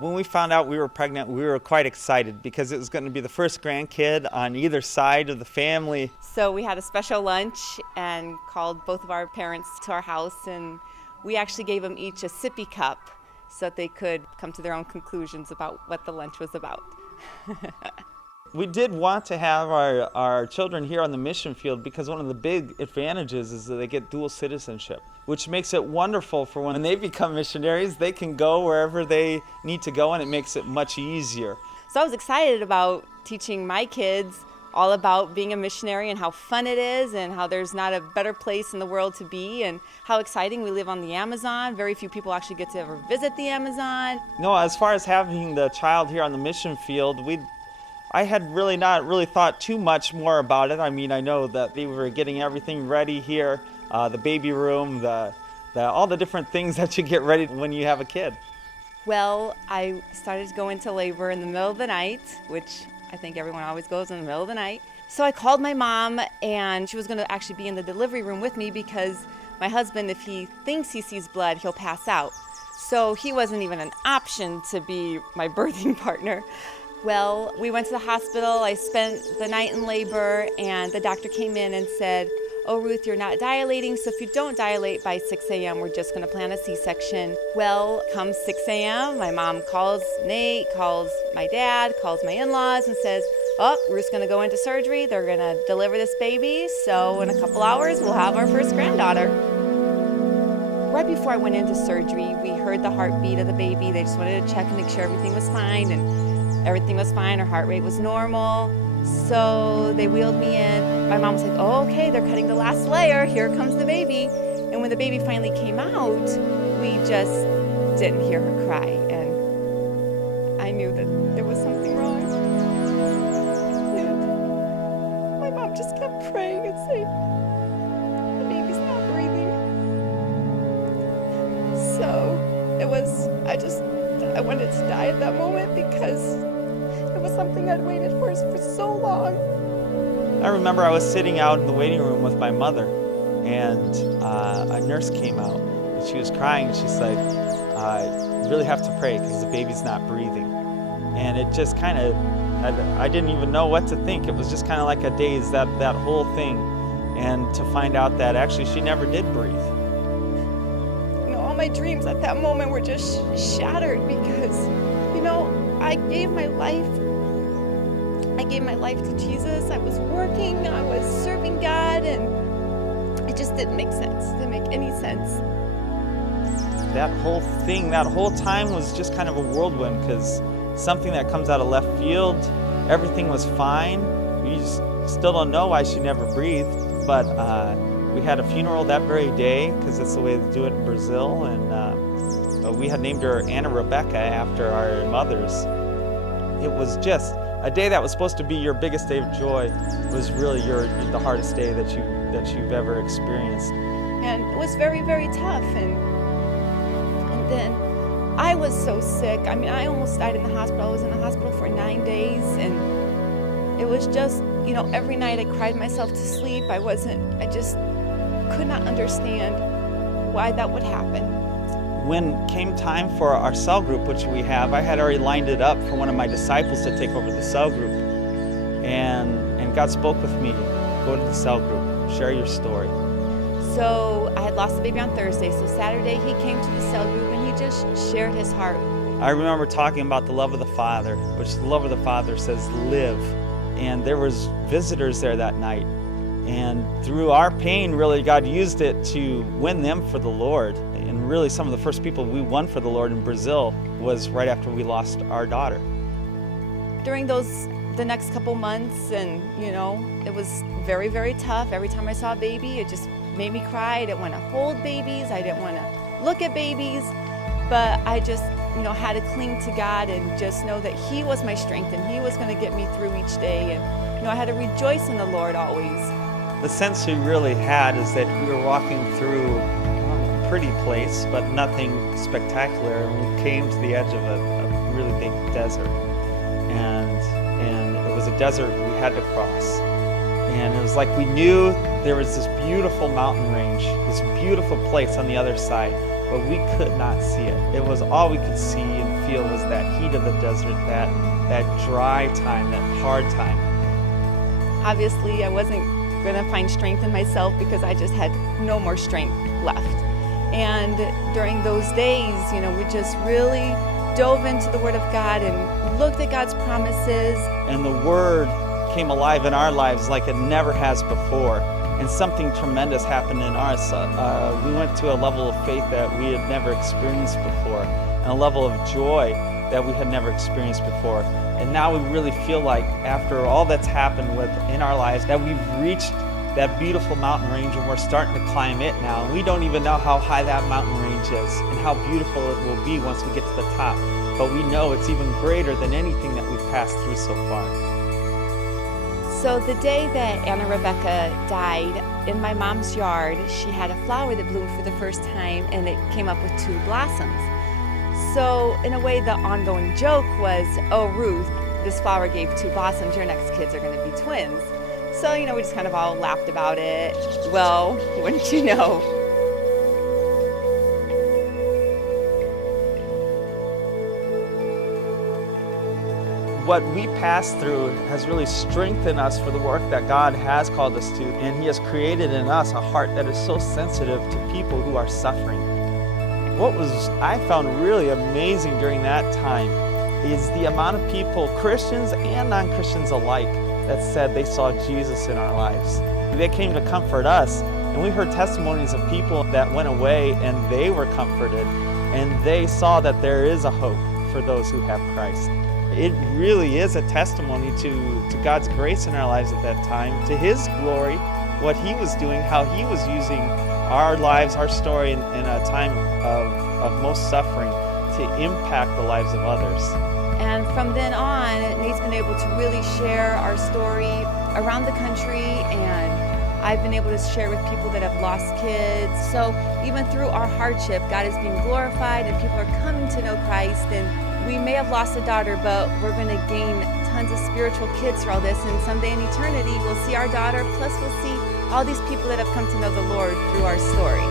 When we found out we were pregnant, we were quite excited because it was going to be the first grandkid on either side of the family. So we had a special lunch and called both of our parents to our house, and we actually gave them each a sippy cup so that they could come to their own conclusions about what the lunch was about. We did want to have our children here on the mission field because one of the big advantages is that they get dual citizenship, which makes it wonderful for when they become missionaries. They can go wherever they need to go, and it makes it much easier. So I was excited about teaching my kids all about being a missionary and how fun it is and how there's not a better place in the world to be and how exciting. We live on the Amazon. Very few people actually get to ever visit the Amazon. No, as far as having the child here on the mission field, I had not really thought too much more about it. I mean, I know that they were getting everything ready here, the baby room, all the different things that you get ready when you have a kid. Well, I started to go into labor in the middle of the night, which I think everyone always goes in the middle of the night. So I called my mom, and she was going to actually be in the delivery room with me because my husband, if he thinks he sees blood, he'll pass out. So he wasn't even an option to be my birthing partner. Well, we went to the hospital. I spent the night in labor, and the doctor came in and said, "Oh, Ruth, you're not dilating, so if you don't dilate by 6 a.m., we're just going to plan a C-section." Well, come 6 a.m., my mom calls Nate, calls my dad, calls my in-laws, and says, "Oh, Ruth's going to go into surgery. They're going to deliver this baby, so in a couple hours, we'll have our first granddaughter." Right before I went into surgery, we heard the heartbeat of the baby. They just wanted to check and make sure everything was fine, and everything was fine. Her heart rate was normal. So they wheeled me in. My mom was like, "Oh, okay, they're cutting the last layer. Here comes the baby." And when the baby finally came out, we just didn't hear her cry. And I knew that there was something wrong. And my mom just kept praying and saying, "The baby's not breathing." So I wanted to die at that moment because it was something I'd waited for so long. I remember I was sitting out in the waiting room with my mother, and a nurse came out, and she was crying, and she said, "You really have to pray because the baby's not breathing." And it just kind of, I didn't even know what to think. It was just kind of like a daze, that whole thing, and to find out that actually she never did breathe. All my dreams at that moment were just shattered because, I gave my life to Jesus. I was working, I was serving God, and it just didn't make sense. It didn't make any sense. That whole thing, that whole time was just kind of a whirlwind because something that comes out of left field, everything was fine. We just still don't know why she never breathed, but we had a funeral that very day because that's the way they do it in Brazil, and we had named her Anna Rebecca after our mothers. It was just a day that was supposed to be your biggest day of joy was really the hardest day that you've ever experienced. And it was very, very tough, and then I was so sick. I mean, I almost died in the hospital. I was in the hospital for 9 days, and it was just, every night I cried myself to sleep. I just could not understand why that would happen. When came time for our cell group, which we have, I had already lined it up for one of my disciples to take over the cell group. And God spoke with me, go to the cell group, share your story. So I had lost the baby on Thursday, so Saturday he came to the cell group and he just shared his heart. I remember talking about the love of the Father, which the love of the Father says live. And there was visitors there that night. And through our pain, really, God used it to win them for the Lord. And really, some of the first people we won for the Lord in Brazil was right after we lost our daughter. During the next couple months, and it was very, very tough. Every time I saw a baby, it just made me cry. I didn't want to hold babies. I didn't want to look at babies. But I just, had to cling to God and just know that He was my strength and He was going to get me through each day. And, I had to rejoice in the Lord always. The sense we really had is that we were walking through a pretty place, but nothing spectacular. And we came to the edge of a really big desert. And it was a desert we had to cross. And it was like we knew there was this beautiful mountain range, this beautiful place on the other side. but we could not see it. It was all we could see and feel was that heat of the desert, that dry time, that hard time. Obviously, I wasn't going to find strength in myself because I just had no more strength left. And during those days, we just really dove into the Word of God and looked at God's promises. And the Word came alive in our lives like it never has before. And something tremendous happened in ours. We went to a level of faith that we had never experienced before, and a level of joy that we had never experienced before. And now we really feel like, after all that's happened in our lives, that we've reached that beautiful mountain range and we're starting to climb it now. And we don't even know how high that mountain range is and how beautiful it will be once we get to the top. But we know it's even greater than anything that we've passed through so far. So the day that Anna Rebecca died, in my mom's yard, she had a flower that bloomed for the first time, and it came up with 2 blossoms. So in a way, the ongoing joke was, "Oh, Ruth, this flower gave 2 blossoms. Your next kids are going to be twins." So, we just kind of all laughed about it. Well, wouldn't you know, what we pass through has really strengthened us for the work that God has called us to, and He has created in us a heart that is so sensitive to people who are suffering. What I found really amazing during that time is the amount of people, Christians and non-Christians alike, that said they saw Jesus in our lives. They came to comfort us, and we heard testimonies of people that went away and they were comforted, and they saw that there is a hope for those who have Christ. It really is a testimony to God's grace in our lives at that time, to His glory, what He was doing, how He was using our lives, our story in a time of most suffering to impact the lives of others. And from then on, Nate's been able to really share our story around the country, and I've been able to share with people that have lost kids. So even through our hardship, God is being glorified and people are coming to know Christ. And we may have lost a daughter, but we're going to gain tons of spiritual kids through all this. And someday in eternity, we'll see our daughter, plus we'll see all these people that have come to know the Lord through our story.